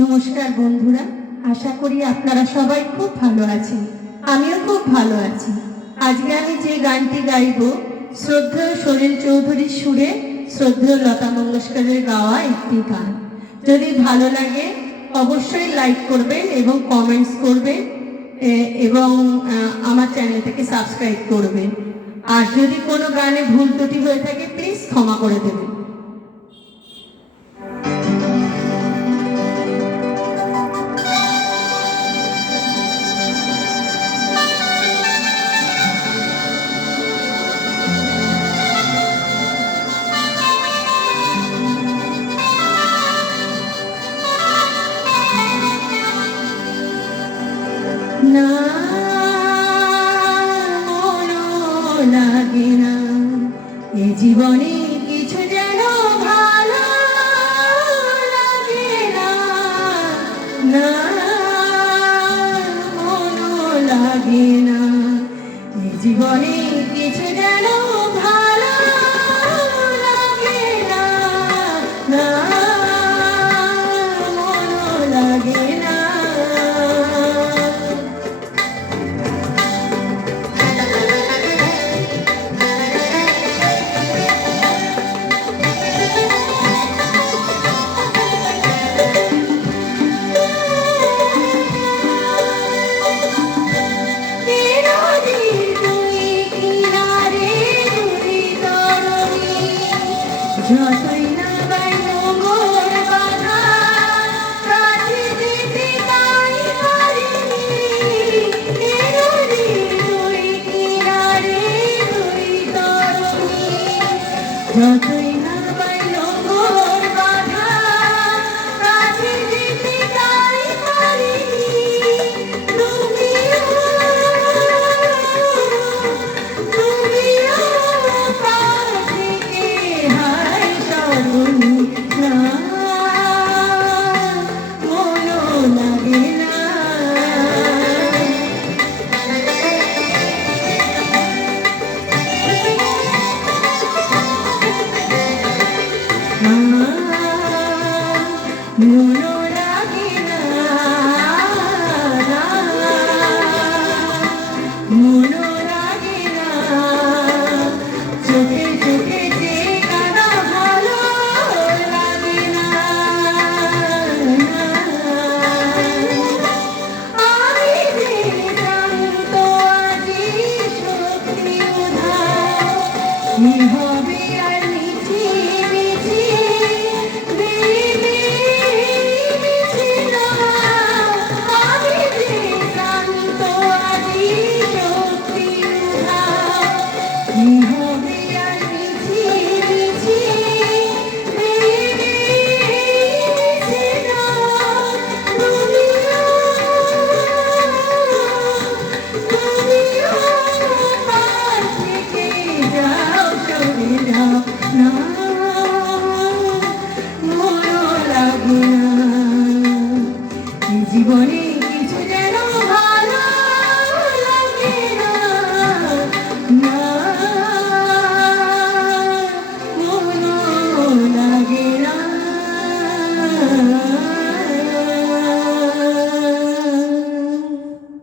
নমস্কার বন্ধুরা, আশা করি আপনারা সবাই খুব ভালো আছেন। আমিও খুব ভালো আছি। আজকে আমি যে গানটি গাইব শ্রদ্ধেয় সলিল চৌধুরীর সুরে শ্রদ্ধেয় লতা মঙ্গেশকরের গাওয়া একটি গান। যদি ভালো লাগে অবশ্যই লাইক করবেন এবং কমেন্টস করবেন এবং আমার চ্যানেলটাকে সাবস্ক্রাইব করবেন। আর যদি কোনো গানে ভুল ত্রুটি হয়ে থাকে প্লিজ ক্ষমা করে দেবেন। না মনো লাগে না এ জীবনে কিছু যেন ভালো লাগে না, না মনো লাগে না এ জীবনে কিছু যেন ভালো লাগে না, না মনো লাগে না। যতই না গাই নোংর বাধা কাছে যেতে তাই পারিনি, দুই কিনারে দুই তরুণী। যতই না গাই নোংর বাধা কাছে যেতে তাই পারিনি, তুমিও কাছে না মনো লাগে না। মনো লাগে না, মনো লাগে না। চোখে চোখে যে কাদা ভালো লাগে না, আমি যে ক্লান্ত আজি শক্তি উধার, কি হবে আর মিছি মিছি মিছি না। আমি যে ক্লান্ত আজি শক্তি উধার, কি হবে আর মিছি মিছি মিছি না। তুমিও পাশ থেকে যাও, চলে যাও না।